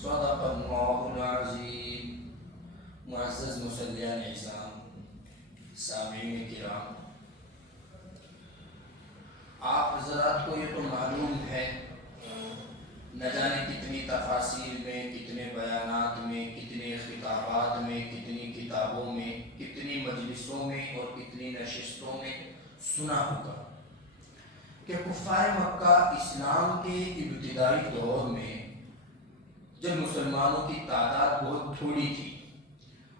صدق اللہ العظیم۔ معزز مصلیان اعظام، سامعین کرام، آپ حضرات کو یہ تو معلوم ہے، نہ جانے کتنی تفاسیر میں، کتنے بیانات میں، کتنے خطابات میں، کتنی کتابوں میں، کتنی مجلسوں میں اور کتنی نشستوں میں سنا ہوگا کہ کفار مکہ اسلام کے ابتدائی دور میں جب مسلمانوں کی تعداد بہت تھوڑی تھی،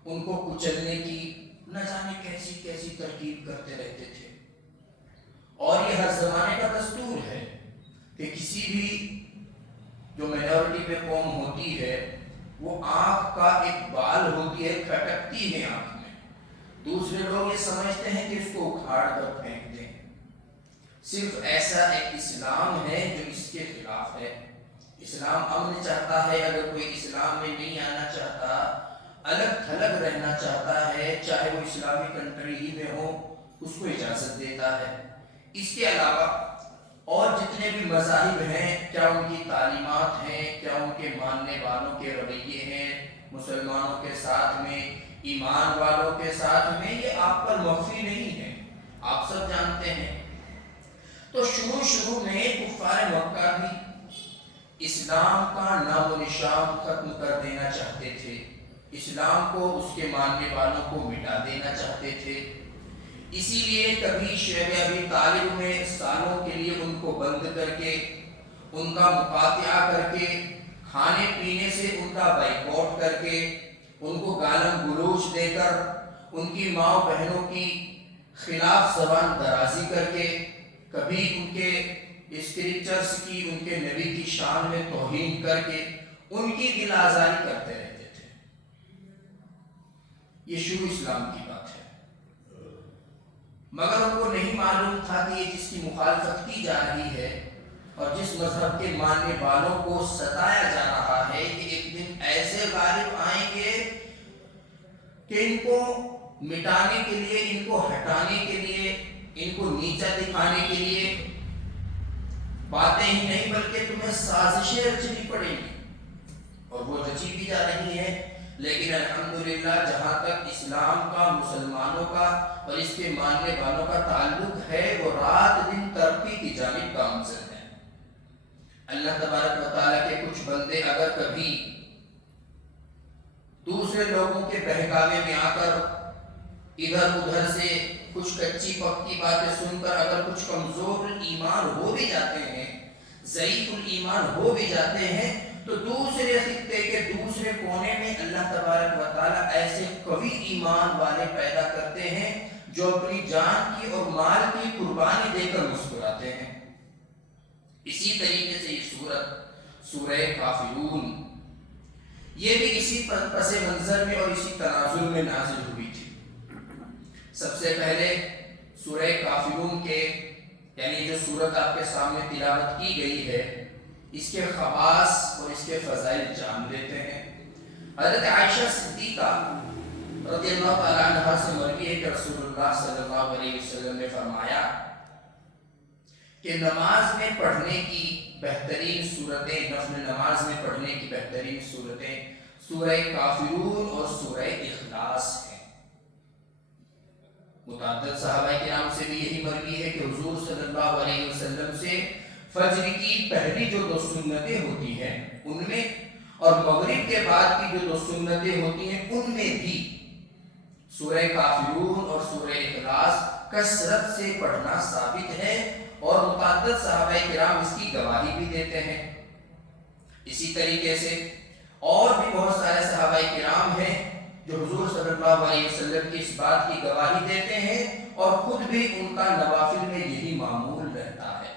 ان کو کچلنے کی نہ جانے کیسی کیسی ترکیب کرتے رہتے تھے۔ اور یہ ہر زمانے کا دستور ہے کہ کسی بھی جو مائنورٹی پہ قوم ہوتی ہے وہ آنکھ کا ایک بال ہوتی ہے، کھٹکتی ہے آنکھ میں، دوسرے لوگ یہ سمجھتے ہیں کہ اس کو اکھاڑ کر پھینک دیں۔ صرف ایسا ایک اسلام ہے جو اس کے خلاف ہے۔ اسلام امن چاہتا ہے، اگر کوئی اسلام میں نہیں آنا چاہتا، الگ تھلگ رہنا چاہتا ہے، چاہے وہ اسلامی کنٹری ہی میں ہو، اس کو اجازت دیتا ہے۔ اس کے علاوہ اور جتنے بھی مذاہب ہیں، کیا ان کی تعلیمات ہیں، کیا ان کے ماننے والوں کے رویے ہیں مسلمانوں کے ساتھ میں، ایمان والوں کے ساتھ میں، یہ آپ پر مخفی نہیں ہے، آپ سب جانتے ہیں۔ تو شروع میں کفار مکہ بھی اسلام کا نام و نشان ختم کر دینا چاہتے تھے، اسلام کو، اس کے ماننے والوں کو مٹا دینا چاہتے تھے۔ اسی لیے کبھی شیخ ابی طالب میں سالوں کے لیے ان کو بند کر کے، ان کا مقاطعہ کر کے، کھانے پینے سے ان کا بائیکاٹ کر کے، ان کو گالم گلوچ دے کر، ان کی ماں بہنوں کی خلاف زبان درازی کر کے، کبھی ان کے اسکرپچرز کی، ان کے نبی کی شان میں توہین کر کے ان کی دل آزاری کرتے رہتے تھے۔ یہ شروع اسلام کی بات ہے، مگر ان کو نہیں معلوم تھا کہ یہ جس کی مخالفت کی جا رہی ہے اور جس مذہب کے ماننے والوں کو ستایا جا رہا ہے، کہ ایک دن ایسے غالب آئیں گے کہ ان کو مٹانے کے لیے، ان کو ہٹانے کے لیے، ان کو نیچا دکھانے کے لیے باتیں ہی نہیں بلکہ تمہیں سازشیں رچنی پڑیں گی، اور وہ رچی بھی جا رہی ہیں۔ لیکن الحمدللہ جہاں تک اسلام کا، مسلمانوں کا اور اس کے ماننے والوں کا تعلق ہے، وہ رات دن ترقی کی جانب گامزن ہے۔ اللہ تبارک و تعالیٰ کے کچھ بندے اگر کبھی دوسرے لوگوں کے بہکاوے میں آ کر ادھر ادھر سے کچھ کچی پکی باتیں سن کر اگر کچھ کمزور ایمان ہو بھی جاتے ہیں، ضعیف الایمان ہو بھی جاتے ہیں، تو دوسرے خطے کے دوسرے کونے میں اللہ تبارک و تعالیٰ ایسے قوی ایمان والے پیدا کرتے ہیں جو اپنی جان کی اور مال کی قربانی دے کر مسکراتے ہیں۔ اسی طریقے سے یہ سورت، سورہ کافرون، یہ بھی اسی پس منظر میں اور اسی تناظر میں نازل ہوئی تھی۔ سب سے پہلے سورہ کافرون کے، یعنی جو سورت آپ کے سامنے تلاوت کی گئی ہے، اس کے خواص اور اس کے فضائل جان لیتے ہیں۔ حضرت عائشہ صدیقہ رضی اللہ تعالیٰ عنہ سے مروی ہے کہ رسول اللہ صلی اللہ علیہ وسلم نے فرمایا کہ نماز میں پڑھنے کی بہترین صورتیں، نفل نماز میں پڑھنے کی بہترین صورتیں سورہ کافرون اور سورہ اخلاص ہیں۔ متعدد صحابہ کرام سے بھی یہی مروی ہے کہ حضور صلی اللہ علیہ وسلم سے فجر کی پہلی جو 2 سنتیں ہوتی ہیں ان میں اور مغرب کے بعد کی جو 2 سنتیں ہوتی ہیں ان میں بھی سورہ کافرون اور سورہ اخلاص کثرت سے پڑھنا ثابت ہے اور متعدد صحابہ کرام اس کی گواہی بھی دیتے ہیں۔ اسی طریقے سے اور بھی بہت سارے صحابہ کرام ہیں جو حضور صلی اللہ علیہ وسلم کی اس بات کی گواہی دیتے ہیں اور خود بھی ان کا نوافل میں یہی معمول رہتا ہے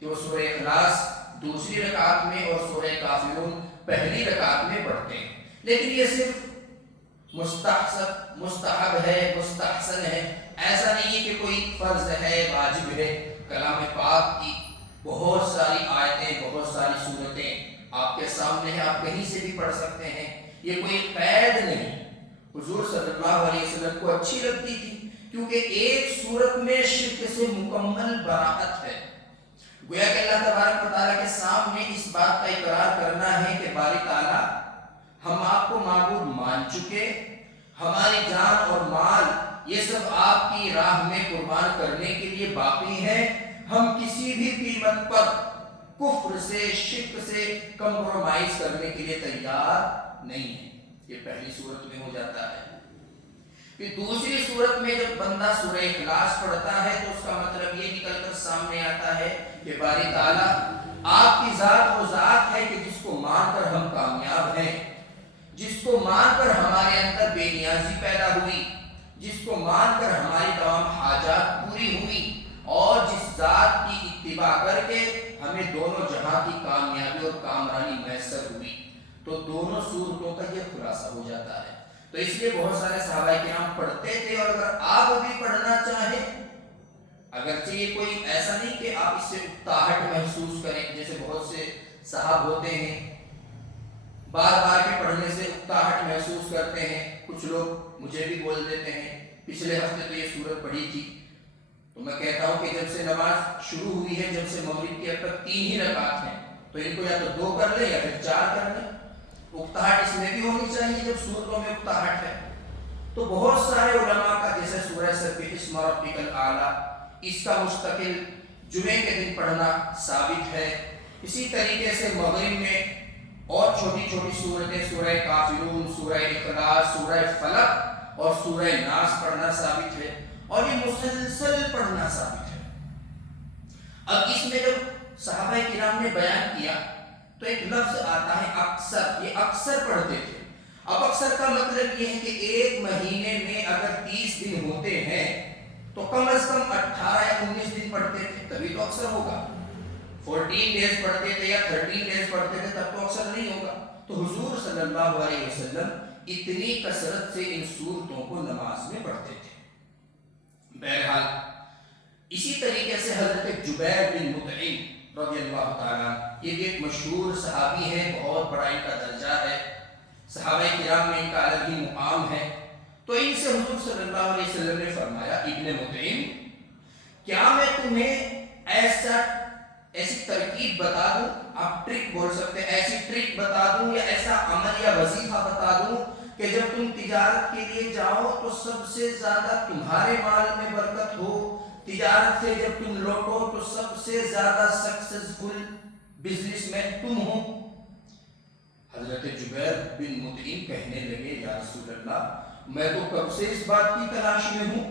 کہ وہ سورہ اخلاص دوسری رکعت میں اور سورہ کافرون پہلی رکعت میں پڑھتے ہیں۔ لیکن یہ صرف مستحب ہے، مستحسن ہے، ایسا نہیں ہے کہ کوئی فرض ہے، واجب ہے۔ کلام پاک کی بہت ساری آیتیں، بہت ساری سورتیں آپ کے سامنے ہیں، آپ کہیں سے بھی پڑھ سکتے ہیں، یہ کوئی قید نہیں۔ حضور صلی اللہ علیہ وسلم کو اچھی لگتی تھی کیونکہ ایک سورت میں شرک سے مکمل براءت ہے۔ گویا کہ اللہ تبارک و تعالیٰ کے سامنے اس بات کا اقرار کرنا ہے کہ باری تعالیٰ ہم آپ کو معبود مان چکے، ہماری جان اور مال یہ سب آپ کی راہ میں قربان کرنے کے لیے باقی ہے، ہم کسی بھی قیمت پر کفر سے، شرک سے کمپرومائز کرنے کے لیے تیار نہیں ہے۔ یہ پہلی صورت میں ہو جاتا ہے۔ پھر دوسری صورت میں جب بندہ سورہ اخلاص پڑھتا ہے تو اس کا مطلب یہ نکل کر سامنے آتا ہے کہ باری تعالیٰ آپ کی ذات وہ ذات ہے کہ جس کو مان کر ہم کامیاب ہیں، جس کو مان کر ہمارے اندر بے نیازی پیدا ہوئی، جس کو مان کر ہماری تمام حاجات پوری ہوئی، اور جس ذات کی اتباع کر کے ہمیں دونوں جہاں کی کامیابی اور کامرانی میسر ہوئی۔ تو دونوں صورتوں کا یہ خلاصہ ہو جاتا ہے۔ تو اس لیے بہت سارے صحابہ کرام پڑھتے تھے، اور اگر آپ بھی پڑھنا چاہیں، اگرچہ یہ کوئی ایسا نہیں کہ آپ اس سے اکتاہٹ محسوس کریں، جیسے بہت سے صاحب ہوتے ہیں بار بار کے پڑھنے سے اکتاہٹ محسوس کرتے ہیں۔ کچھ لوگ مجھے بھی بول دیتے ہیں پچھلے ہفتے تو یہ سورت پڑھی تھی، تو میں کہتا ہوں کہ جب سے نماز شروع ہوئی ہے، جب سے مغرب کی اب تک 3 ہی رکعت ہیں، تو ان کو یا تو 2 کر لیں یا پھر 4 کر لیں۔ اکتاہٹ اس میں بھی ہونی چاہیے جب سورتوں میں اکتاہٹ ہے۔ تو بہت سارے علماء کا جیسے سورہ سبح اسم ربک الاعلی، اس کا مستقل جمعے کے دن پڑھنا ثابت ہے۔ اسی طریقے سے مغرب میں اور چھوٹی چھوٹی سورتیں سورہ کافرون، سورہ اخلاص، سورہ فلق اور سورہ ناس پڑھنا ثابت ہے، اور یہ مسلسل پڑھنا ثابت ہے۔ اب اس میں جب صحابہ کرام نے بیان کیا تو ایک لفظ آتا ہے اکثر، یہ اکثر پڑھتے تھے۔ اب اکثر کا مطلب یہ ہے کہ ایک مہینے میں اگر 30 دن ہوتے ہیں تو کم از کم 18 یا 19 دن پڑھتے تھے، تبھی تو اکثر ہوگا۔ 14 ڈیز پڑھتے تھے یا 13 ڈیز پڑھتے تھے تب تو اکثر نہیں ہوگا۔ تو حضور صلی اللہ علیہ وسلم اتنی کثرت سے ان صورتوں کو نماز میں پڑھتے تھے۔ بہرحال اسی طریقے سے حضرت جبیر بن مطعم رضی اللہ تعالیٰ، یہ بھی ایک مشہور صحابی ہے، بہت بڑا ان کا درجہ ہے، صحابہ کرام میں ان کا الگ ہی مقام ہے۔ تو ان سے حضور صلی اللہ علیہ وسلم نے فرمایا، ابن مطعم کیا میں تمہیں ایسی ترکیب بتا دوں، آپ ٹرک بول سکتے ہیں، ایسی ٹرک بتا دوں یا ایسا عمل یا وظیفہ بتا دوں کہ جب تم تجارت کے لیے جاؤ تو سب سے زیادہ تمہارے مال میں برکت ہو، تجارت سے جب تم لوٹو تو سب سے زیادہ سکسیسفل بزنس مین تم ہو۔ حضرت جبیر بن مطعم کہنے لگے، یا رسول اللہ میں تو کب سے اس بات کی تلاش میں ہوں،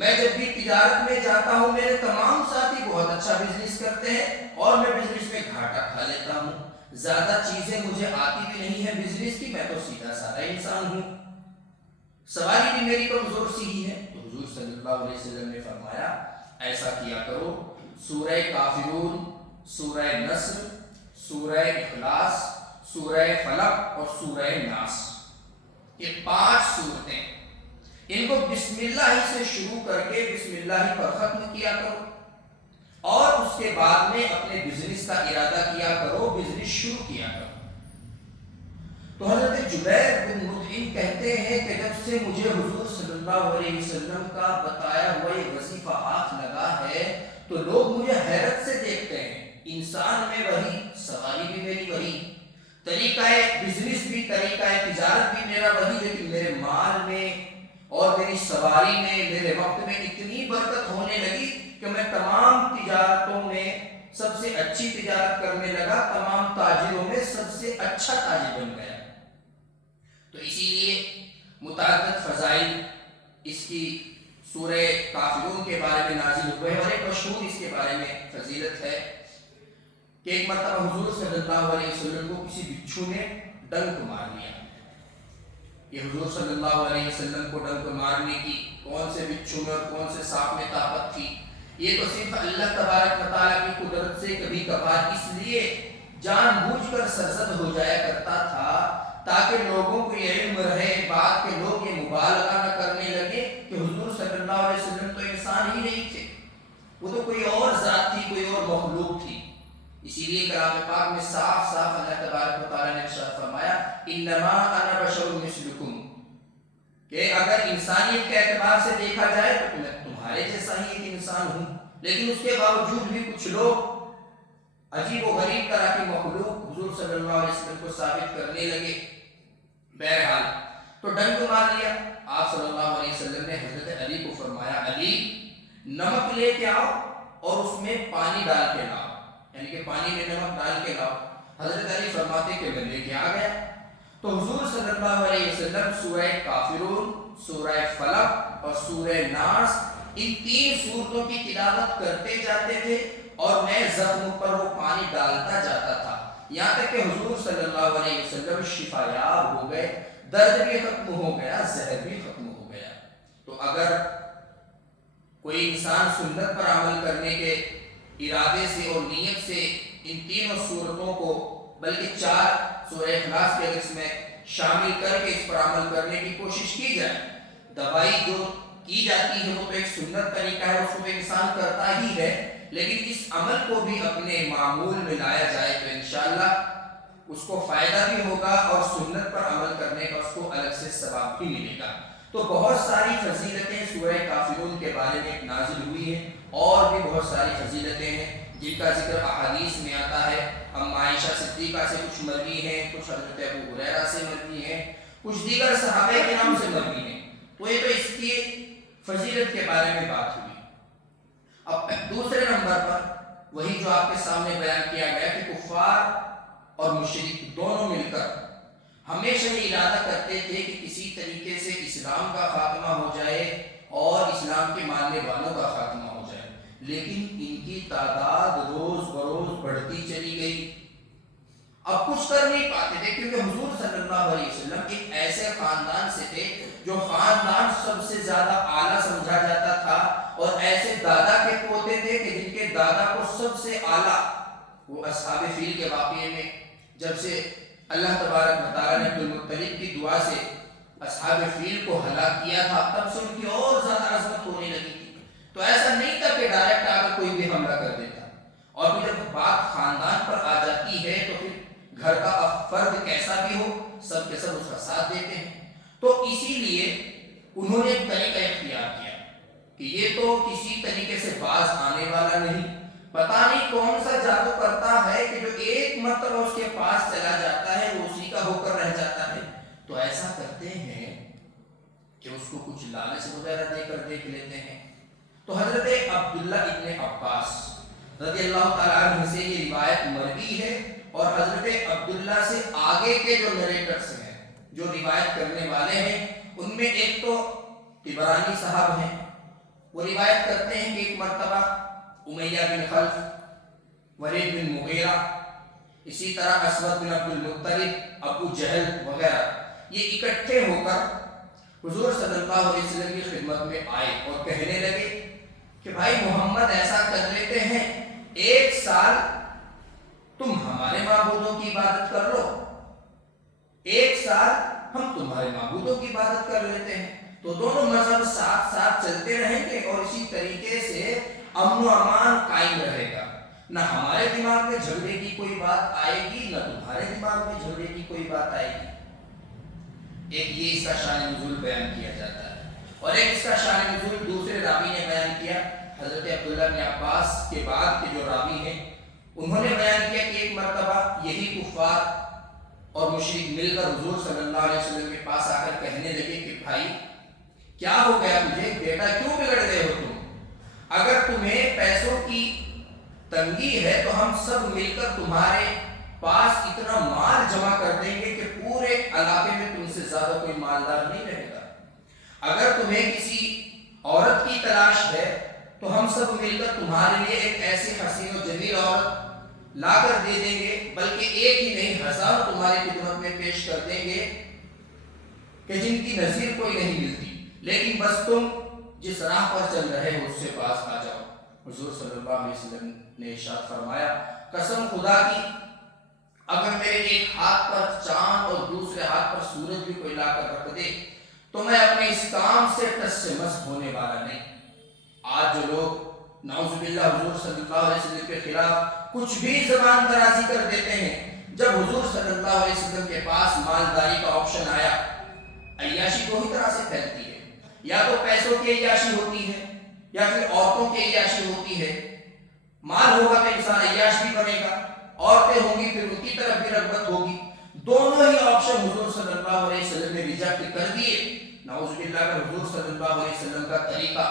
میں جب بھی تجارت میں جاتا ہوں میرے تمام ساتھی بہت اچھا بزنس کرتے ہیں اور میں بزنس میں گھاٹا کھا لیتا ہوں، زیادہ چیزیں مجھے آتی بھی نہیں ہے بزنس کی، میں تو سیدھا سادہ انسان ہوں، سواری بھی میری کمزور سی ہی ہے۔ تو حضور صلی اللہ علیہ وسلم نے فرمایا ایسا کیا کرو، سورہ کافرون، سورہ نصر، سورہ اخلاص، سورہ فلق اور سورہ ناس، یہ 5 صورتیں، ان کو بسم اللہ ہی سے شروع کر کے بسم اللہ ہی پر ختم کیا کرو، اور اس کے بعد میں اپنے بزنس کا ارادہ کیا کرو، بزنس شروع کیا کرو۔ تو حضرت جبیر بن مطعم کہتے ہیں کہ جب سے مجھے حضور صلی اللہ علیہ وسلم کا بتایا ہوا یہ وظیفہ ہاتھ لگا ہے تو لوگ مجھے حیرت سے دیکھتے ہیں، انسان میں وہی، سواری بھی میری وہی، طریقہ بزنس بھی، طریقہ تجارت بھی میرا وہی، لیکن میرے مال میں اور میری سواری میں، میرے وقت میں اتنی برکت ہونے لگی کہ میں تمام تجارتوں میں سب سے اچھی تجارت کرنے لگا، تمام تاجروں میں سب سے اچھا تاجر بن گیا۔ تو اسی لیے متعدد فضائل اس کی سورہ کافرون کے بارے میں نازل ہوئے، اور ایک مشہور اس کے بارے میں فضیلت ہے کہ ایک مرتبہ حضور صلی اللہ علیہ وسلم کو کسی بچھو نے ڈنک مار دیا۔ یہ حضور صلی اللہ علیہ وسلم کو ڈنک مارنے کی کون سے بچھو میں اور کون سے سانپ میں طاقت تھی، یہ تو صرف اللہ تبارک و تعالیٰ کی قدرت سے کبھی کبھار اس لیے جان بوجھ کر سرزد ہو جایا کرتا تھا تاکہ لوگوں کو یہ علم رہے، بات کہ لوگ یہ مبالغہ نہ کرنے لگے کہ حضور صلی اللہ علیہ وسلم تو انسان ہی نہیں تھے، وہ تو کوئی اور ذات تھی، کوئی اور مخلوق تھی۔ اسی لیے کلام پاک میں صاف صاف اللہ تبارک و تعالیٰ نے ارشاد فرمایا انما انا بشر مثلکم، کہ اگر انسانیت کے اعتبار سے دیکھا جائے تو میں تمہارے جیسا ہی ایک انسان ہوں، لیکن اس کے باوجود بھی کچھ لوگ عجیب و غریب طرح کی مخلوق حضور صلی اللہ علیہ وسلم کو ثابت کرنے لگے۔ بہرحال تو ڈنک مار لیا۔ آپ صلی اللہ علیہ وسلم نے حضرت علی کو فرمایا علی نمک لے کے آؤ اور اس میں پانی ڈال کے لاؤ، یعنی کہ پانی میں نمک ڈال کے لاؤ۔ حضرت علی فرماتے کہ میں لے کے آ گیا۔ تو حضور صلی اللہ علیہ وسلم سورہ کافرون، سورہ فلق اور سورہ ناس، ان تین سورتوں کی تلاوت کرتے جاتے تھے اور نئے زخم پر وہ پانی ڈالتا جاتا تھا، یہاں تک کہ حضور صلی اللہ علیہ وسلم شفا یاب ہو گئے، درد بھی ختم ہو گیا، زہر بھی ختم ہو گیا۔ تو اگر کوئی انسان سنت پر عمل کرنے کے ارادے سے اور نیت سے ان تینوں صورتوں کو بلکہ 4 سورہ اخلاص کے اس میں شامل کر کے اس پر عمل کرنے کی کوشش کی جائے، دوائی جو کی جاتی ہے وہ تو ایک سنت طریقہ ہے، اس کو انسان کرتا ہی ہے، لیکن اس عمل کو بھی اپنے معمول میں لایا جائے تو انشاءاللہ اس کو فائدہ بھی ہوگا اور سنت پر عمل کرنے کا اس کو الگ سے ثواب بھی ملے گا۔ تو بہت ساری فضیلتیں سورہ کافرون کے بارے میں نازل ہوئی ہیں، اور بھی بہت ساری فضیلتیں ہیں جن کا ذکر احادیث میں آتا ہے۔ ام عائشہ صدیقہ سے کچھ مروی ہیں، کچھ حضرت ابو ہریرہ سے مروی ہیں، کچھ دیگر صحابہ کرام سے مروی ہیں۔ تو یہ تو اس کی فضیلت کے بارے میں بات ہوئی۔ اب دوسرے نمبر پر وہی جو آپ کے سامنے بیان کیا گیا کہ کفار اور مشرک دونوں مل کر ہمیشہ یہ ارادہ کرتے تھے کہ کسی طریقے سے اسلام کا خاتمہ ہو جائے اور اسلام کے ماننے والوں کا خاتمہ ہو جائے، لیکن ان کی تعداد روز بروز بڑھتی چلی گئی، اب کچھ کر نہیں پاتے تھے، کیونکہ حضور صلی اللہ علیہ وسلم ایک ایسے خاندان سے تھے جو خاندان سب سے زیادہ اعلیٰ سمجھا جاتا تھا، اور ایسے دادا کے پوتے تھے کہ جن کے دادا کو سب سے اعلیٰ، وہ اصحاب فیل کے واقعے میں جب سے اللہ تبارک و تعالیٰ نے عبد المطلب کی دعا سے اصحاب فیل کو ہلاک کیا تھا، تب سے ان کی اور زیادہ عظمت ہونے لگی تھی۔ تو ایسا نہیں تھا کہ ڈائریکٹ آ کر کوئی بھی حملہ کر دیتا، اور پھر جب بات خاندان پر آ جاتی ہے تو پھر گھر کا فرد کیسا بھی ہو سب کے سب اس کا ساتھ دیتے ہیں۔ تو اسی لیے انہوں نے ایک طریقہ اختیار کیا کہ یہ تو کسی طریقے سے باز آنے والا نہیں، پتہ نہیں کون سا جادو کرتا ہے کہ جو ایک مرتبہ اس کے پاس چلا جاتا ہے وہ اسی کا ہو کر رہ جاتا ہے، تو ایسا کرتے ہیں کہ اس کو کچھ لالچ وغیرہ دے کر دیکھ لیتے ہیں۔ تو حضرت عبداللہ ابن عباس رضی اللہ تعالیٰ عنہ سے یہ روایت مروی ہے، اور حضرت عبداللہ سے آگے کے جو نریٹرز ہیں، جو روایت کرنے والے ہیں، ان میں ایک تو طبرانی صاحب ہیں، وہ روایت کرتے ہیں کہ ایک مرتبہ امیہ بن خلف، ولید بن مغیرہ، اسی طرح اسود بن عبد المطلب، ابو جہل وغیرہ، یہ اکٹھے ہو کر حضور صلی اللہ علیہ وسلم کی خدمت میں آئے اور کہنے لگے کہ بھائی محمد ایسا کر لیتے ہیں، 1 سال تم ہمارے معبودوں کی عبادت کر لو، 1 سال ہم تمہارے معبودوں کی عبادت کر لیتے ہیں، تو دونوں مذہب ساتھ ساتھ چلتے رہیں گے اور اسی طریقے سے امن و امان قائم رہے گا، نہ ہمارے دماغ میں جھگڑے کی کوئی بات آئے گی، نہ تمہارے دماغ میں جھگڑے کی کوئی بات آئے گی۔ ایک یہ اس کا شان نزول بیان کیا جاتا ہے، اور ایک اس کا شان نزول دوسرے راوی نے بیان کیا، حضرت عبداللہ بن عباس کے بعد کے جو راوی ہیں انہوں نے بیان کیا کہ ایک مرتبہ یہی کفار اور مشرک مل کر حضور صلی اللہ علیہ وسلم کے پاس آ کر کہنے لگے کہ بھائی کیا ہو گیا تجھے، بیٹا کیوں بگڑ گئے ہو تم، اگر تمہیں پیسوں کی تنگی ہے تو ہم سب مل کر تمہارے پاس اتنا مال جمع کر دیں گے کہ پورے علاقے میں تم سے زیادہ کوئی مالدار نہیں رہے گا۔ اگر تمہیں کسی عورت کی تلاش ہے تو ہم سب مل کر تمہارے لیے ایک ایسی حسین و جمیل عورت لا کر دے دیں گے، بلکہ ایک ہی نہیں ہزار تمہاری خدمت میں پیش کر دیں گے کہ جن کی نظیر کوئی نہیں ملتی، لیکن بس تم جس راہ پر چل رہے ہو اس سے پاس آ جاؤ۔ حضور صلی اللہ علیہ وسلم نے ارشاد فرمایا، قسم خدا کی اگر میرے ایک ہاتھ پر چاند اور دوسرے ہاتھ پر سورج بھی کوئی لا کر رکھ دے تو میں اپنے اس کام سے ٹس سے مس ہونے والا نہیں۔ آج جو لوگ نعوذ باللہ حضور صلی اللہ علیہ وسلم کے خلاف کچھ بھی زبان درازی کر دیتے ہیں، جب حضور صلی اللہ علیہ وسلم کے پاس مالداری کا آپشن آیا، عیاشی دو ہی طرح سے پھیلتی ہے، یا تو پیسوں کی عیاشی ہوتی ہے یا پھر عورتوں کی عیاشی ہوتی ہے۔ مال ہوگا تو انسان عیاش بھی بنے گا، عورتیں ہوں گی پھر ان کی طرف بھی رغبت ہوگی۔ دونوں ہی آپشن حضور صلی اللہ علیہ وسلم نے ریجیکٹ کر دیے۔ نعوذ باللہ اگر حضور صلی اللہ علیہ وسلم کا طریقہ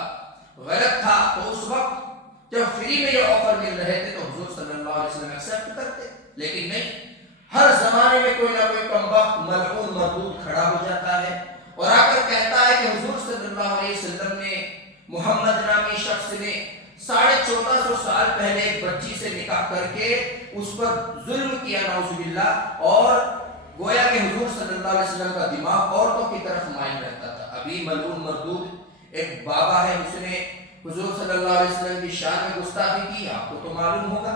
غلط تھا تو اس وقت جب فری میں یہ آفر مل رہے تھے تو حضور صلی اللہ علیہ وسلم ایکسپٹ کرتے، لیکن نہیں، ہر زمانے میں کوئی نہ کوئی کمبخت ملعون مردود کھڑا ہو جاتا ہے اور آ کر کہتا ہے کہ حضور صلی اللہ علیہ وسلم نے محمد نامی شخص نے 1450 سال پہلے ایک بچی سے نکاح کر کے اس پر ظلم کیا، نعوذ باللہ، اور گویا کہ حضور صلی اللہ علیہ وسلم کا دماغ عورتوں کی طرف مائل رہتا تھا۔ ابھی ملعون مردود ایک بابا ہے، اس نے حضور صلی اللہ علیہ وسلم کی شان میں گستاخی کی، آپ کو تو معلوم ہوگا،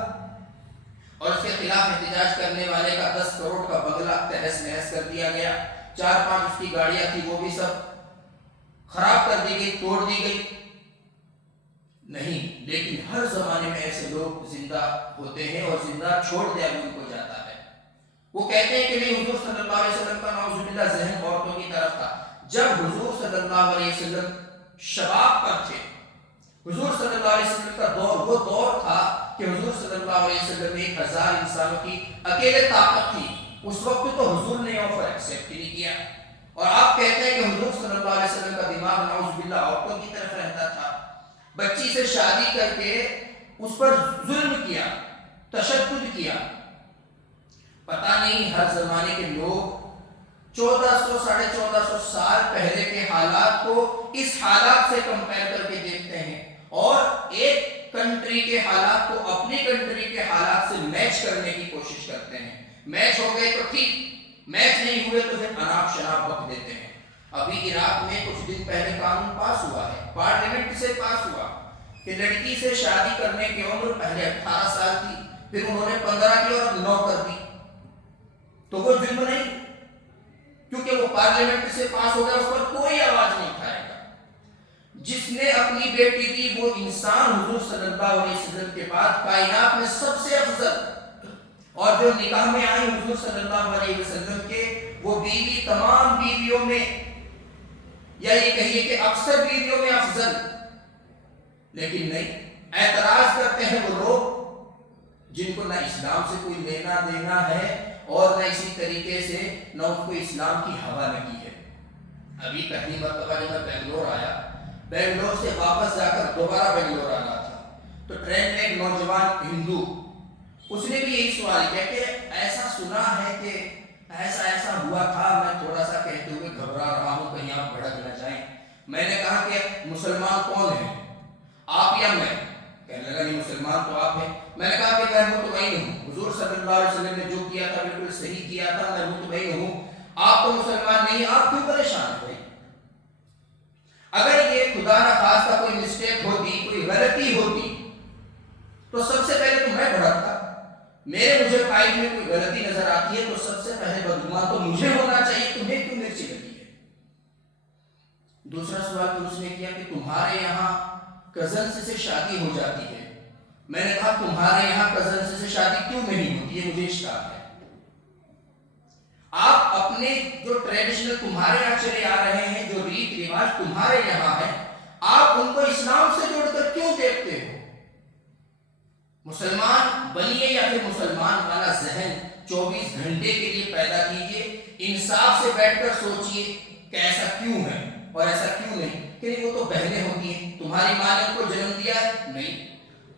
اور اس کے خلاف احتجاج کرنے والے کا 10 کروڑ کا بنگلہ تہس نہس کر دیا گیا، 4-5 اس کی گاڑیاں تھی وہ بھی سب خراب کر دی گئی، توڑ دی گئی۔ نہیں، لیکن ہر زمانے میں ایسے لوگ زندہ ہوتے ہیں اور زندہ چھوڑ دیا بھی ان کو جاتا ہے۔ وہ کہتے ہیں کہ نہیں، حضور صلی اللہ علیہ وسلم کا نعوذ باللہ ذہن عورتوں کی طرف تھا۔ جب حضور صلی اللہ علیہ وسلم شباب پر تھے، حضور صلی اللہ علیہ وسلم کا دور وہ دور تھا کہ حضور صلی اللہ علیہ وسلم میں 1000 انسانوں کی اکیلے طاقت تھی، اس وقت تو حضور نے آفر ایکسپٹ نہیں کیا، اور آپ کہتے ہیں کہ حضور صلی اللہ علیہ وسلم کا دماغ نعوذ باللہ عورتوں کی طرف رہتا تھا، بچی سے شادی کر کے اس پر ظلم کیا، تشدد کیا۔ پتہ نہیں ہر زمانے کے لوگ 1400-1450 سال پہلے کے حالات کو اس حالات سے کمپیئر کر کے دیکھتے ہیں اور ایک کنٹری کے حالات کو اپنی کنٹری کے حالات سے میچ کرنے کی کوشش کرتے ہیں۔ میچ ہو گئے تو ٹھیک، میچ نہیں ہوئے تو پھر اناپ شناپ بک دیتے ہیں۔ ابھی عراق میں کچھ دن پہلے قانون پاس ہوا ہے، پارلیمنٹ سے پاس ہوا کہ لڑکی سے شادی کرنے کی عمر پہلے 18 سال تھی، پھر انہوں نے 15 کی اور 9 کر دی، تو وہ ظلم نہیں، کیونکہ وہ پارلیمنٹ سے پاس ہو گیا، اس پر کوئی آواز نہیں اٹھائے گا۔ جس نے اپنی بیٹی دی وہ انسان حضور صلی اللہ علیہ وسلم کے بعد کائنات میں سب سے افضل، اور جو نکاح میں آئی حضور صلی اللہ علیہ وسلم کے، وہ بیوی تمام بیویوں میں، یا یہ کہیے کہ اکثر بیویوں میں افضل، لیکن نہیں، اعتراض کرتے ہیں وہ لوگ جن کو نہ اسلام سے کوئی لینا دینا ہے اور نہ اسی طریقے سے نہ ان کو اسلام کی ہوا لگی ہے۔ ابھی پہلی مرتبہ جب میں بنگلور آیا، بنگلور سے واپس جا کر دوبارہ بنگلور آنا تھا، تو ٹرین میں ایک نوجوان ہندو، اس نے بھی یہی سوال کیا کہ ایسا سنا ہے کہ ایسا ایسا ہوا تھا، میں تھوڑا سا کہتے ہوئے گھبرا رہا ہوں کہیں آپ بھڑک نہ جائیں۔ میں نے کہا کہ مسلمان کون ہے، آپ یا میں؟ کہنے لگا نہیں، مسلمان تو آپ ہیں۔ میں نے کہا کہ میں مطمئن ہوں، حضور صلی اللہ علیہ وسلم نے جو کیا تھا بالکل صحیح کیا تھا، میں مطمئن ہوں، آپ تو مسلمان نہیں، آپ کیوں پریشان ہیں بھائی؟ اگر یہ خدا نہ خواستہ کوئی مسٹیک ہوتی، کوئی غلطی ہوتی، تو سب سے پہلے تو میں بھڑکتا، مجھے قائد میں کوئی غلطی نظر آتی ہے تو سب سے پہلے بدگمان تو مجھے ہونا چاہیے، تمہیں کیوں مرچی لگی ہے؟ دوسرا سوال تو اس نے کیا کہ تمہارے یہاں کزنس سے شادی ہو جاتی ہے۔ میں نے کہا تمہارے یہاں کزنس سے شادی کیوں نہیں ہوتی ہے، مجھے اشکال ہے۔ آپ اپنے جو ٹریڈیشنل تمہارے یہاں چلے آ رہے ہیں، جو ریت رواج تمہارے یہاں ہے، آپ ان کو اسلام سے جوڑ کر کیوں دیکھتے ہو؟ مسلمان بنیے یا پھر مسلمان والا ذہن 24 گھنٹے کے لیے پیدا کیجئے، انصاف سے بیٹھ کر سوچئے کہ ایسا کیوں ہے اور ایسا کیوں نہیں۔ کہ وہ تو بہنیں ہوتی ہیں، تمہاری ماں نے ان کو جنم دیا ہے؟ نہیں،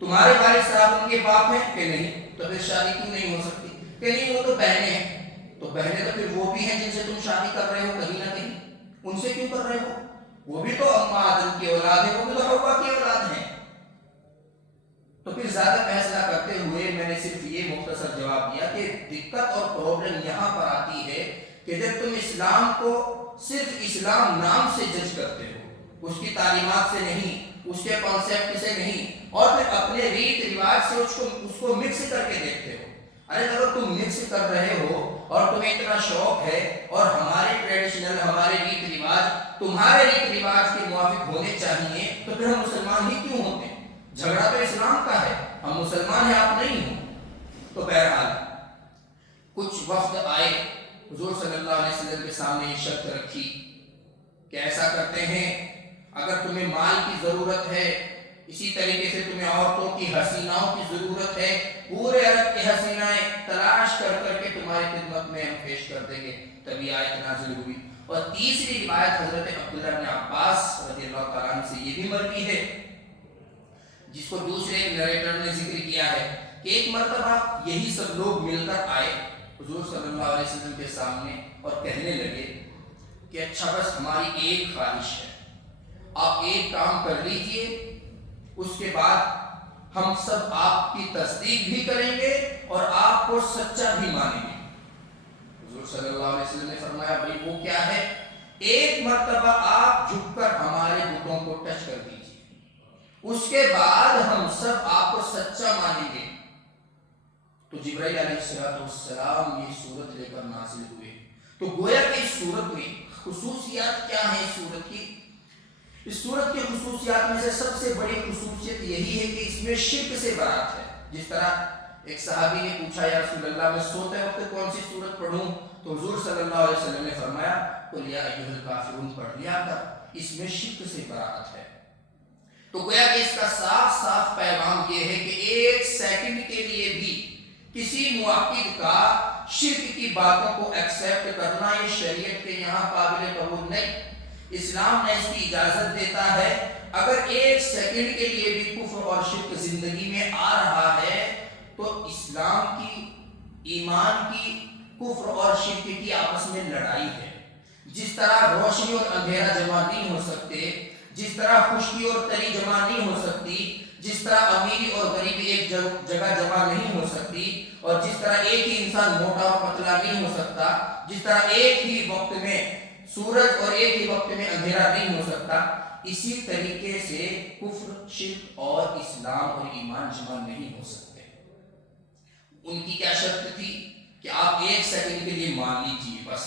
تمہارے والد صاحب ان کے باپ ہیں کہ نہیں؟ تو پھر شادی کیوں نہیں ہو سکتی؟ کہ نہیں وہ تو بہنیں ہیں، تو بہنیں تو پھر وہ بھی ہیں جن سے تم شادی کر رہے ہو کہیں نہ کہیں، ان سے کیوں کر رہے ہو؟ وہ بھی تو اما آدم کی اولاد ہے، وہ بھی تو حوا کی اولاد ہیں۔ تو پھر زیادہ بحث نہ کرتے ہوئے میں نے صرف یہ مختصر جواب دیا کہ دقت اور پرابلم یہاں پر آتی ہے کہ جب تم اسلام کو صرف اسلام نام سے جج کرتے ہو، اس کی تعلیمات سے نہیں، اس کے کانسیپٹ سے نہیں، اور پھر اپنے ریت رواج سے اس کو مکس کر کے دیکھتے ہو۔ ارے اگر تم مکس کر رہے ہو اور تمہیں اتنا شوق ہے اور ہمارے ٹریڈیشنل، ہمارے ریت رواج تمہارے ریت رواج کے موافق ہونے چاہیے، تو پھر ہم مسلمان ہی کیوں ہوتے ہیں؟ جھگڑا تو اسلام کا ہے، ہم مسلمان ہیں، آپ نہیں ہو۔ تو بہرحال کچھ وفد آئے، حضور صلی اللہ علیہ وسلم کے سامنے یہ شرط رکھی کہ ایسا کرتے ہیں، اگر تمہیں مال کی ضرورت ہے، اسی طریقے سے تمہیں عورتوں کی حسیناؤں کی ضرورت ہے، پورے عرب کی حسینائیں تلاش کر کر کے تمہاری خدمت میں ہم پیش کر دیں گے۔ تبھی آیت نازل ہوئی۔ اور تیسری روایت حضرت عبداللہ بن عباس رضی اللہ تعالیٰ عنہ سے یہ بھی مروی ہے، جس کو دوسرے ایک نریٹر نے ذکر کیا ہے کہ ایک مرتبہ یہی سب لوگ مل کر آئے حضور صلی اللہ علیہ وسلم کے سامنے اور کہنے لگے کہ اچھا بس ہماری ایک خواہش ہے، آپ ایک کام کر لیجئے، اس کے بعد ہم سب آپ کی تصدیق بھی کریں گے اور آپ کو سچا بھی مانیں گے۔ حضور صلی اللہ علیہ وسلم نے فرمایا بھائی وہ کیا ہے؟ ایک مرتبہ آپ جھک کر ہمارے بتوں کو ٹچ کر دیجئے، اس کے بعد ہم سب آپ کو سچا مانیں گے۔ تو جبرائیل علیہ السلام یہ صورت لے کر نازل ہوئے۔ تو گویا کہ اس صورت میں خصوصیات کیا ہیں؟ اس صورت کی خصوصیات میں سے سب سے بڑی خصوصیت یہی ہے کہ اس میں شرک سے برات ہے۔ جس طرح ایک صحابی نے پوچھا یا رسول اللہ میں سوتے وقت کون سی صورت پڑھوں؟ تو حضور صلی اللہ علیہ وسلم نے فرمایا قل یا ایھا الکافرون پڑھ لیا کر، اس میں شرک سے برات ہے۔ تو گویا کہ اس کا صاف صاف پیغام یہ ہے کہ ایک سیکنڈ کے لیے بھی کسی معتقد کا شرک کی باتوں کو ایکسیپٹ کرنا یہ شریعت کے یہاں قابل قبول نہیں۔ اسلام نے اس کی اجازت دیتا ہے اگر ایک سیکنڈ کے لیے بھی کفر اور شرک زندگی میں آ رہا ہے تو اسلام کی، ایمان کی، کفر اور شرک کی آپس میں لڑائی ہے۔ جس طرح روشنی اور اندھیرا جمع نہیں ہو سکتے، جس طرح خشکی اور تری جمع نہیں ہو سکتی، جس طرح امیری اور غریبی ایک جگہ جمع نہیں ہو سکتی، اور جس طرح ایک ہی انسان موٹا اور پتلا نہیں ہو سکتا، جس طرح ایک ہی وقت میں سورج اور ایک ہی وقت میں اندھیرا نہیں ہو سکتا، اسی طریقے سے کفر، شرک اور اسلام اور ایمان جمع نہیں ہو سکتے۔ ان کی کیا شرط تھی کہ آپ ایک سیکنڈ کے لیے مان لیجیے، بس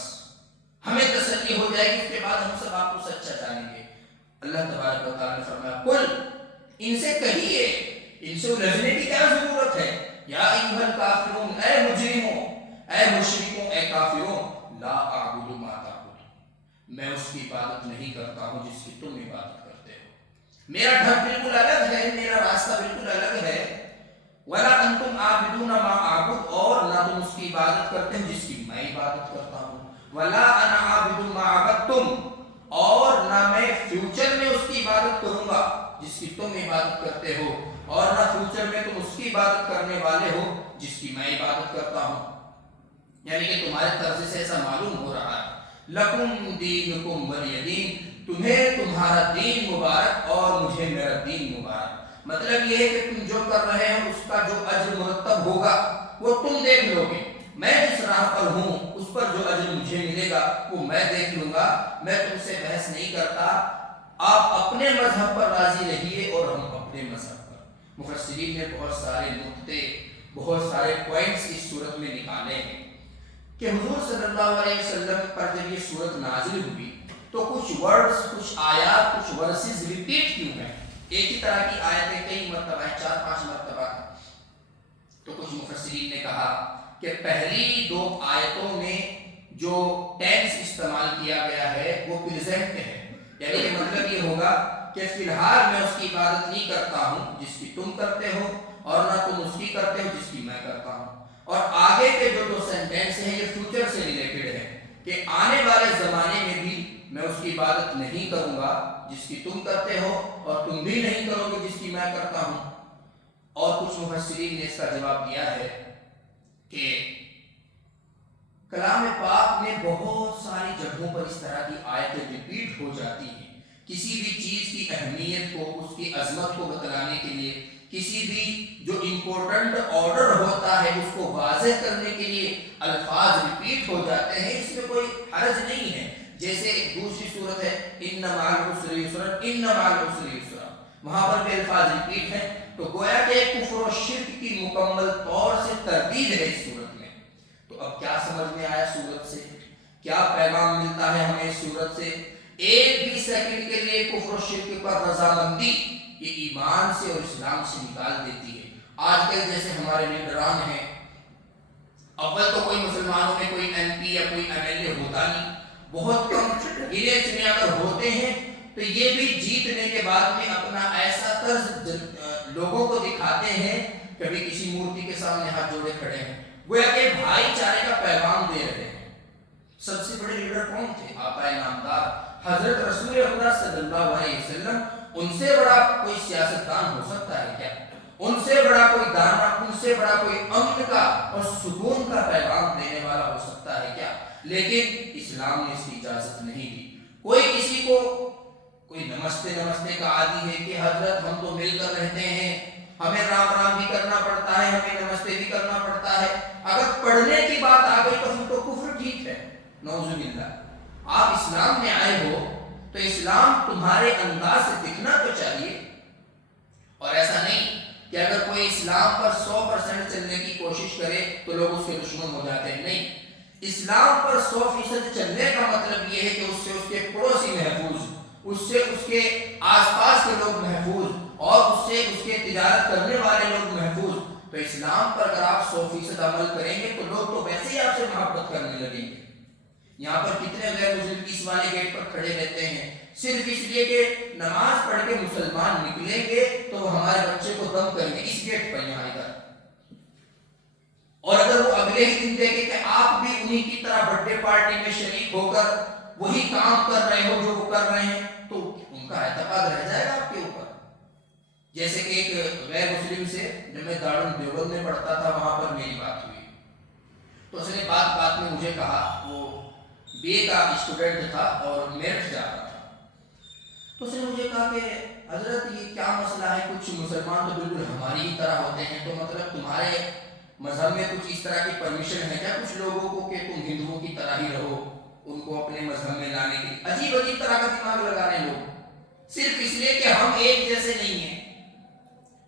ہمیں تسلی ہو جائے گی، اس کے بعد ہم سب آپ کو سچا جانیں گے۔ اللہ تبارک و تعالیٰ نے فرمایا قل، ان سے کہیے، ان سے الجھنے کی کیا ضرورت ہے؟ یا ایھا الکافرون، اے مجرموں، اے مشرکوں، اے کافروں، لا اعبد ما تعبدون، میں اس کی عبادت نہیں کرتا ہوں جس کی تم عبادت کرتے ہو۔ میرا ڈھنگ بالکل الگ ہے، میرا راستہ بالکل الگ ہے۔ ولا انتم عابدون ما اعبد، اور نہ تم اس کی عبادت کرتے ہو جس کی میں عبادت کرتا ہوں۔ ولا انا عابد ما عبدتم، اور نہ میں فیوچر میں اس کی عبادت کروں گا جس کی تم عبادت کرتے ہو، اور نہ فیوچر میں تم اس کی عبادت کرنے والے ہو جس کی میں عبادت کرتا ہوں۔ یعنی کہ تمہارے طرز سے ایسا معلوم ہو رہا ہے لکم دینکم ولی دین، تمہیں تمہارا دین مبارک اور مجھے میرا دین مبارک۔ مطلب یہ ہے کہ تم جو کر رہے ہو اس کا جو اجر مرتب ہوگا وہ تم دیکھ لو گے، میں جس راہ پر ہوں اس پر جو اجر مجھے ملے گا وہ میں دیکھ لوں گا۔ میں تم سے بحث نہیں کرتا، آپ اپنے مذہب پر راضی رہیے اور ہم اپنے مذہب پر۔ مفسرین نے بہت سارے نقطے، بہت سارے پوائنٹس اس صورت میں نکالے ہیں کہ حضور صلی اللہ علیہ وسلم پر جب یہ صورت نازل ہوئی تو کچھ ورڈز، کچھ آیات، کچھ ورسز ریپیٹ کیوں ہیں؟ ایک ہی طرح کی آیتیں کئی مرتبہ ہیں، 4-5 مرتبہ۔ تو کچھ مفسرین نے کہا کہ پہلی 2 آیتوں میں جو ٹینس استعمال کیا گیا ہے وہ پریزنٹ ہے، یعنی کہ مطلب یہ ہوگا کہ فی الحال میں اس کی عبادت نہیں کرتا ہوں جس کی تم کرتے ہو، اور نہ تم اس کی کرتے ہو جس کی میں کرتا ہوں۔ اور آگے کے جو 2 سینٹینس ہیں یہ فیوچر سے ریلیٹڈ ہے کہ آنے والے زمانے میں بھی میں اس کی عبادت نہیں کروں گا جس کی تم کرتے ہو، اور تم بھی نہیں کرو گے جس کی میں کرتا ہوں۔ اور کچھ مفسرین نے اس کا جواب دیا ہے کہ کلام پاک میں بہت ساری جگہوں پر اس طرح کی آیتیں ریپیٹ ہو جاتی ہیں کسی بھی چیز کی اہمیت کو، اس کی عظمت کو بتلانے کے لیے، کسی بھی جو امپورٹنٹ آرڈر ہوتا ہے اس کو واضح کرنے کے لیے الفاظ ریپیٹ ہو جاتے ہیں، اس میں کوئی حرج نہیں ہے۔ جیسے ایک دوسری صورت ہے ان مع العسر یسرا، ان مع العسر یسرا، وہاں پر بھی الفاظ ریپیٹ ہیں، تو گویا کہ کفر و شرک کی مکمل طور سے تردید ہے اس صورت میں۔ تو اب کیا سمجھ میں آیا صورت سے؟ کیا پیغام ملتا ہے ہمیں اس صورت سے؟ ایک بھی سیکنڈ کے لیے کفر و شرک پر رضامندی یہ ایمان سے اور اسلام سے نکال دیتی ہے۔ آج کل جیسے ہمارے لیڈران ہیں، اول تو کوئی مسلمانوں میں کوئی ایم پی یا کوئی ایم ایل اے ہوتا نہیں، بہت کم گنے چنے اگر ہوتے ہیں تو یہ بھی جیتنے کے بعد میں اپنا ایسا طرز لوگوں کو دکھاتے ہیں، کبھی کسی مورتی کے سامنے ہاتھ جوڑے کھڑے ہیں، گویا کہ بھائی چارے کا پیغام دے رہے ہیں۔ سب سے بڑے لیڈر کون تھے؟ آقا نامدار حضرت رسول خدا صلی اللہ علیہ وسلم۔ ان سے بڑا کوئی سیاستدان ہو سکتا ہے کیا؟ ان سے بڑا کوئی دانا، ان سے بڑا کوئی امن کا اور سکون کا پیغام دینے والا ہو سکتا ہے کیا؟ لیکن اسلام نے اس کی اجازت نہیں دی۔ کوئی کسی کو کوئی نمستے نمستے کا عادی ہے کہ حضرت ہم تو مل کر رہتے ہیں، ہمیں رام رام بھی کرنا پڑتا ہے، ہمیں نمستے بھی کرنا پڑتا ہے، اگر پڑھنے کی بات آ گئی تو پھر تو کفر ٹھیک ہے، نعوذ باللہ۔ آپ اسلام میں آئے ہو تو اسلام تمہارے انداز سے دکھنا تو چاہیے، اور ایسا نہیں کہ اگر کوئی اسلام پر 100% چلنے کی کوشش کرے تو لوگ اس کے دشمن ہو جاتے ہیں۔ نہیں، اسلام پر 100% چلنے کا مطلب یہ ہے کہ اس سے اس کے پڑوسی محفوظ، اس سے اس کے آس پاس کے لوگ محفوظ، اور اس سے اس کے تجارت کرنے والے لوگ محفوظ۔ تو اسلام پر اگر آپ 100% عمل کریں گے تو لوگ تو ویسے ہی آپ سے محبت کرنے لگیں گے۔ یہاں پر کتنے غیر مسلم اس والے گیٹ پر کھڑے رہتے ہیں صرف اس لیے کہ نماز پڑھ کے مسلمان نکلیں گے تو وہ ہمارے بچے کو دم کریں گے اس گیٹ پر یہاں ادھر، اور اگر وہ اگلے ہی دن دیکھیں کہ آپ بھی انہی کی طرح برتھ ڈے پارٹی میں شریک ہو کر وہی کام کر رہے ہو جو وہ کر رہے ہیں، تو ان کا اعتقاد رہ جائے گا آپ کے اوپر۔ جیسے کہ ایک غیر مسلم سے جب میں دارالعلوم دیوبند میں پڑھتا تھا وہاں پر میری بات ہوئی، تو اس نے بات میں مجھے کہا، وہ بی اے کا اسٹوڈنٹ تھا اور میرٹھ جا رہا تھا، تو اس نے مجھے کہا کہ حضرت یہ کیا مسئلہ ہے، کچھ مسلمان تو بالکل ہماری ہی طرح ہوتے ہیں، تو مطلب تمہارے مذہب میں کچھ اس طرح کی پرمیشن ہے کیا کچھ لوگوں کو کہ تم ہندوؤں کی طرح ہی رہو، ان کو اپنے مذہب میں لانے کے لیے عجیب عجیب طرح کا دماغ لگانے لوگ، صرف اس لیے کہ ہم ایک جیسے نہیں ہیں۔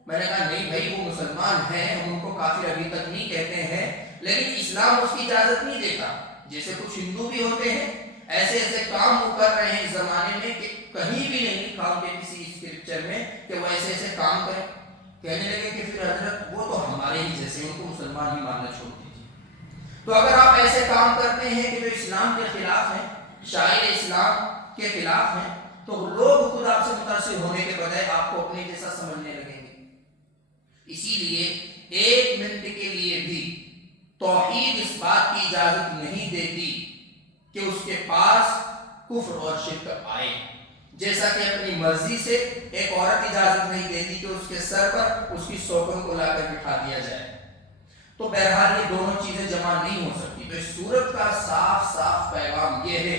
میں نے کہا نہیں بھائی، وہ مسلمان ہیں، ہم ان کو کافر ابھی تک نہیں کہتے ہیں، لیکن اسلام اس کی اجازت نہیں دیتا۔ جیسے کچھ ہندو بھی ہوتے ہیں، ایسے ایسے کام وہ کر رہے ہیں اس زمانے میں کہ کہیں بھی نہیں لکھا ان کے کسی اسکرپچر میں کہ وہ ایسے ایسے کام کریں، کہنے لگے کہ پھر حضرت وہ تو ہمارے ہی جیسے، ان کو مسلمان ہی ماننا چھوڑ دیجیے۔ تو اگر آپ ایسے کام کرتے ہیں کہ جو اسلام کے خلاف ہیں، شاعر اسلام کے خلاف ہیں، تو لوگ خود آپ سے متاثر ہونے کے بجائے آپ کو اپنے جیسا سمجھنے لگیں گے۔ اسی لیے ایک منٹ کے لیے بھی توحید اس بات کی اجازت نہیں دیتی کہ اس کے پاس کفر اور شرک آئے، جیسا کہ اپنی مرضی سے ایک عورت اجازت نہیں دیتی کہ اس کے سر پر اس کی سوکن کو لا کر بٹھا دیا جائے۔ تو بہرحال یہ دونوں چیزیں جمع نہیں ہو سکتی۔ تو اس صورت کا صاف صاف پیغام یہ ہے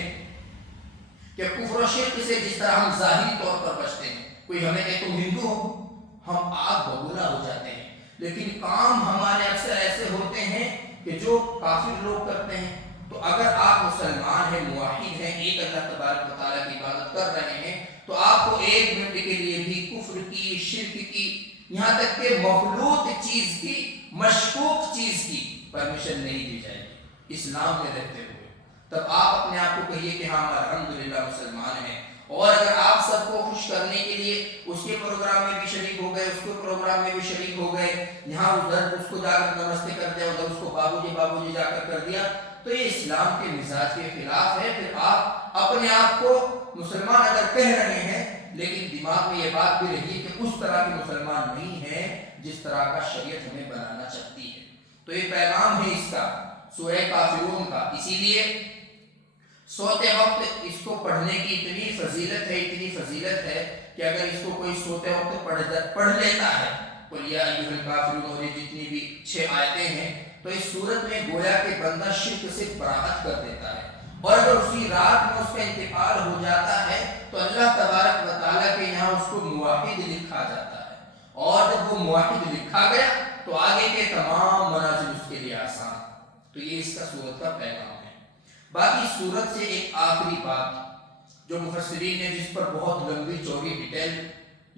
کہ کفر و شرک سے جس طرح ہم ظاہری طور پر بچتے ہیں، کوئی ہمیں کہ تم ہندو ہو، ہم آگ ببولا ہو جاتے ہیں، لیکن کام ہمارے اکثر ایسے ہوتے ہیں کہ جو کافر لوگ کرتے ہیں۔ تو اگر آپ مسلمان ہیں، موحد ہیں، ایک اللہ تبارک و تعالیٰ کی عبادت کر رہے ہیں، تو آپ کو ایک منٹ کے لیے بھی کفر کی، شرک کی، یہاں تک کہ مخلوط چیز کی، مشکوک چیز کی پرمیشن نہیں دی جائے گی اسلام میں رہتے ہوئے۔ تب آپ اپنے آپ کو کہیے کہ ہاں الحمدللہ مسلمان ہیں۔ اور اگر آپ سب کو خوش کرنے کے لیے اس کے پروگرام میں بھی شریک ہو گئے، اس کے پروگرام میں بھی شریک ہو گئے، یہاں ادھر اس کو جا کر نمستے کر دیا، ادھر اس کو بابو جی جا کر دیا، تو یہ اسلام کے مزاج کے خلاف ہے۔ پھر آپ اپنے آپ کو مسلمان اگر کہہ رہے ہیں، لیکن دماغ میں یہ بات بھی رہی کہ اس طرح کے مسلمان نہیں ہیں جس طرح کا شریعت ہمیں بنانا چاہتی ہے۔ تو یہ پیغام ہے اس کا، سورہ کافرون کا۔ اسی لیے سوتے وقت اس کو پڑھنے کی اتنی فضیلت ہے کہ اگر اس کو کوئی سوتے وقت پڑھ لیتا ہے قل یا ایھا الکافرون اور یہ جتنی بھی 6 آیتیں ہیں، تو اس صورت میں گویا کہ بندہ شرک سے براءت کر دیتا ہے، اور اگر اسی رات میں اس کا انتقال ہو جاتا ہے تو اللہ تبارک و تعالیٰ کے یہاں اس کو موحد لکھا جاتا ہے، اور جب وہ موحد لکھا گیا تو آگے کے تمام منازل اس کے لیے آسان۔ تو یہ اس کا سورت کا پیغام ہے۔ باقی سورت سے ایک آخری بات جو مفسرین نے جس پر بہت لمبی چوڑی ڈیٹیل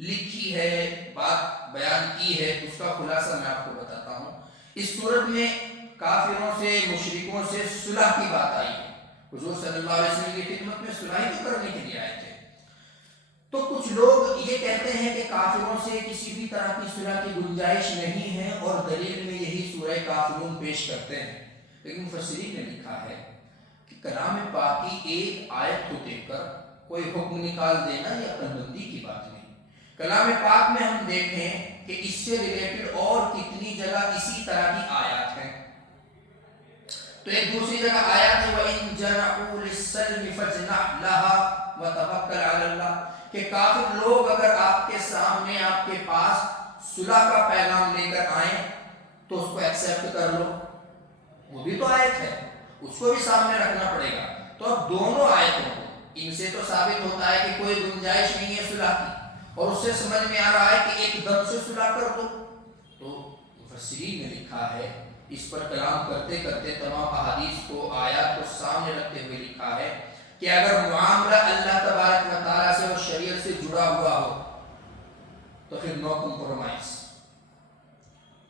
لکھی ہے، بات بیان کی ہے، اس کا خلاصہ میں آپ کو بتاتا ہوں۔ اس سورت میں کافروں سے، مشرکوں سے صلح کی بات آئی ہے۔ حضور صلی اللہ علیہ وسلم کی خدمت میں صلح ہی کرنے کے لیے آئے تھے۔ تو کچھ لوگ یہ کہتے ہیں کہ کافروں سے کسی بھی طرح کی صلح کی گنجائش نہیں ہے، اور دلیل میں یہی سورہ کافرون پیش کرتے ہیں۔ لیکن مفسرین نے لکھا ہے کہ کلام پاک کی ایک آیت کو دیکھ کر کوئی حکم نکال دینا یہ عقل مندی کی بات نہیں۔ کلام پاک میں ہم دیکھیں کہ اس سے ریلیٹڈ اور کتنی جگہ اسی طرح کی آیات ہیں۔ تو ایک دوسری جگہ آیات ہے وَإِن جَنَحُوا لِلسَّلْمِ فَاجْنَحْ لَهَا وَتَوَكَّلْ عَلَى اللَّهِ، کہ کافر لوگ اگر آپ کے سامنے، آپ کے پاس صلح کا پیغام لے کر آئیں تو اس کو ایکسیپٹ کر لو، وہ بھی تو آیت ہے، اس کو بھی سامنے رکھنا پڑے گا۔ تو اب دونوں آیتوں کو، ان سے تو ثابت ہوتا ہے کہ کوئی گنجائش نہیں ہے صلح کی، اور اس سے سمجھ میں آ رہا ہے کہ ایک دم سے صلح کر دو۔ تو مفسرین نے لکھا ہے، اس پر کلام کرتے کرتے تمام احادیث کو، آیات کو سامنے رکھتے ہوئے لکھا ہے کہ اگر معاملہ اللہ تبارک و تعالیٰ سے اور شریعت سے جڑا ہوا ہو تو پھر نو کمپرومائز،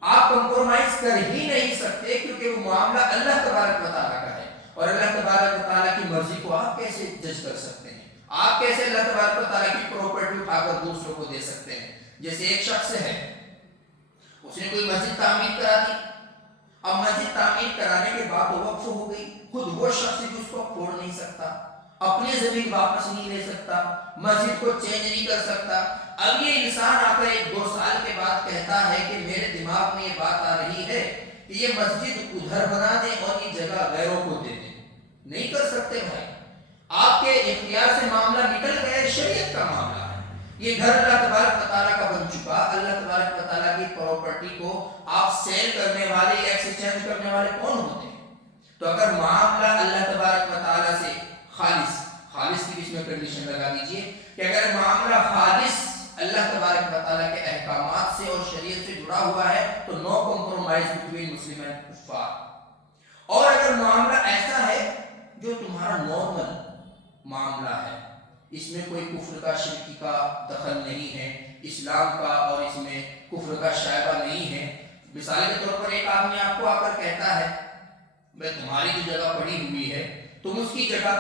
آپ کمپرومائز کر ہی نہیں سکتے، کیونکہ وہ معاملہ اللہ تبارک و تعالیٰ کا ہے، اور اللہ تبارک و تعالیٰ کی مرضی کو آپ کیسے جج کر سکتے ہیں؟ آپ کیسے اللہ تبارک و تعالیٰ کی پراپرٹی اٹھا کر دوسروں کو دے سکتے ہیں؟ جیسے ایک شخص ہے، اس نے کوئی مسجد تعمیر کرا دی، اب مسجد تعمیر کرانے کے بعد وہ وقف ہو گئی، خود وہ شخص بھی اس کو چھوڑ نہیں سکتا، اپنی زمین واپس نہیں لے سکتا، مسجد کو چینج نہیں کر سکتا۔ اب یہ انسان آ کر 1-2 سال کے بعد کہتا ہے کہ میرے دماغ میں یہ بات آ رہی ہے کہ یہ مسجد ادھر بنا دیں اور یہ جگہ غیروں کو دے دیں، نہیں کر سکتے بھائی۔ آپ کے اختیار سے معاملہ نکل گیا، شریعت کا معاملہ ہے، یہ گھر اللہ تبارک و تعالیٰ کا بن چکا، اللہ تبارک و تعالیٰ کی پراپرٹی کو آپ سیل کرنے والے یا ایکسچینج کرنے والے کون ہوتے ہیں؟ تو اگر معاملہ اللہ تبارک و تعالیٰ سے خالص کی بھی اس میں کنڈیشن لگا دیجئے کہ اگر معاملہ خالص اللہ تبارک و تعالیٰ کے احکامات سے اور شریعت سے جڑا ہوا ہے تو نو کمپرومائز بٹوین مسلم اینڈ کفار۔ اور اگر معاملہ ایسا ہے جو تمہارا نارمل معاملہ ہے، اس میں کوئی کفر کا، شرک کا دخل نہیں ہے، اسلام کا اور اس میں کفر کا شائبہ نہیں ہے، مثال کے طور پر ایک آدمی آپ کو آ کر کہتا ہے میں تمہاری جو جگہ پڑی ہوئی ہے تم اس کی جگہ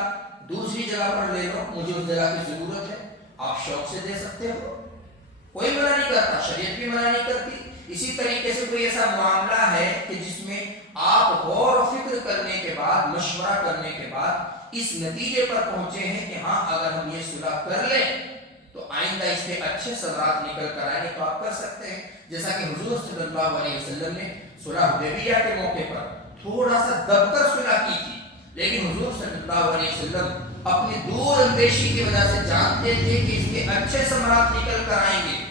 دوسری جگہ پر لے لو، مجھے اس جگہ کی ضرورت ہے، آپ شوق سے دے سکتے ہو، کوئی منع نہیں کرتا، شریعت بھی منع نہیں کرتی۔ اسی طریقے سے کوئی ایسا معاملہ ہے کہ جس میں آپ غور و فکر کرنے کے بعد، مشورہ کرنے کے بعد اس نتیجے پر پہنچے ہیں کہ ہاں اگر ہم یہ صلح کر لیں تو آئندہ اس کے اچھے ثمرات نکل کر آئیں گے، تو آپ کر سکتے ہیں۔ جیسا کہ حضور صلی اللہ علیہ وسلم نے صلح حدیبیہ کے موقع پر تھوڑا سا دب کر صلح کی تھی، لیکن حضور صلی اللہ علیہ وسلم اپنی دور اندیشی کی وجہ سے جانتے تھے کہ اس کے اچھے ثمرات نکل کر آئیں گے۔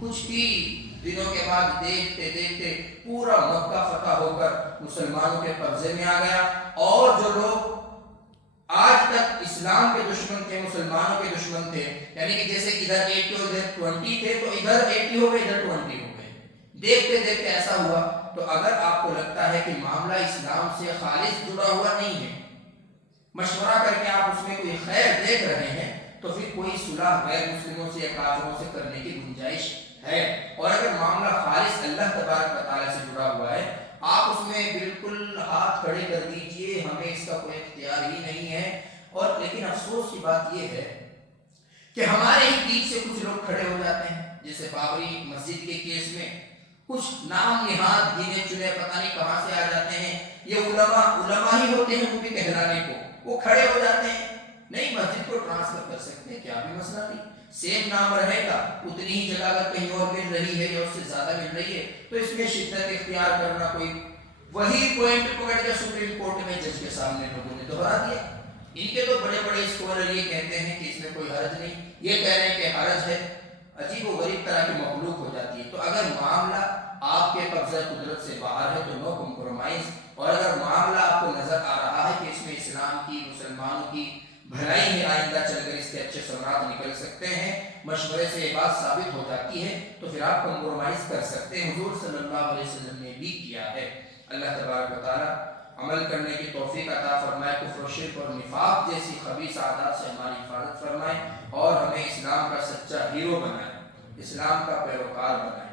کچھ ہی دنوں کے بعد دیکھتے دیکھتے پورا مکہ فتح ہو کر مسلمانوں کے قبضے میں آ گیا، اور جو لوگ آج تک اسلام کے دشمن تھے، مسلمانوں کے دشمن تھے، یعنی کہ جیسے ادھر 80 اور ادھر 20 تھے تو ادھر 80 ہو گئے، ادھر 20 ہو گئے، دیکھتے دیکھتے ایسا ہوا۔ تو اگر آپ کو لگتا ہے کہ معاملہ اسلام سے خالص جڑا ہوا نہیں ہے، مشورہ کر کے آپ اس میں کوئی خیر دیکھ رہے ہیں، تو پھر کوئی صلح غیر مسلموں سے یا کافروں سے کرنے کی گنجائش ہے۔ اور اگر معاملہ خالص اللہ تبارک و تعالیٰ سے جڑا ہوا ہے، آپ اس میں بالکل ہاتھ کھڑے کر دیجئے، ہمیں اس کا کوئی اختیار ہی نہیں ہے۔ اور لیکن افسوس کی بات یہ ہے کہ ہمارے ہی بیچ سے کچھ لوگ کھڑے ہو جاتے ہیں، جیسے بابری مسجد کے کیس میں کچھ نام نہاد گنے چنے پتہ نہیں کہاں سے آ جاتے ہیں، یہ علماء ہی ہوتے ہیں وہ بھی کہلانے کو، وہ کھڑے ہو جاتے ہیں، نہیں مسجد کو ٹرانسفر کر سکتے ہیں، کیا بھی مسئلہ نہیں، سیم نام رہے گا، اتنی ہی جگہ اگر کہیں اور مل رہی ہے یا اس سے زیادہ مل رہی ہے تو اس میں شدت اختیار کرنا، کوئی وہی پوائنٹ پکڑ کے سپریم کورٹ میں جج کے سامنے لوگوں نے دہرا دیا۔ ان کے تو بڑے بڑے اسکالر یہ کہتے ہیں کہ اس میں کوئی حرج نہیں، یہ کہہ رہے ہیں کہ حرج ہے۔ عجیب و غریب طرح کی مخلوق ہو جاتی ہے. تو اگر معاملہ آپ کے قبضہ قدرت سے باہر ہے تو نو کمپرومائز. اور اگر معاملہ آپ کو نظر آ رہا ہے کہ اس میں اسلام کی مسلمانوں کی بھلائی ہے، آئندہ چل کر اس کے اچھے ثمرات نکل سکتے ہیں، مشورے سے یہ بات ثابت ہو جاتی ہے، تو پھر آپ کمپرومائز کر سکتے ہیں. حضور صلی اللہ علیہ وسلم نے بھی کیا ہے. اللہ تبارک و تعالیٰ عمل کرنے کی توفیق عطا فرمائے، کفر و شرک اور نفاق جیسی خبیث عادات سے ہماری حفاظت فرمائے، اور ہمیں اسلام کا سچا ہیرو بنائے، اسلام کا پیروکار بنائے.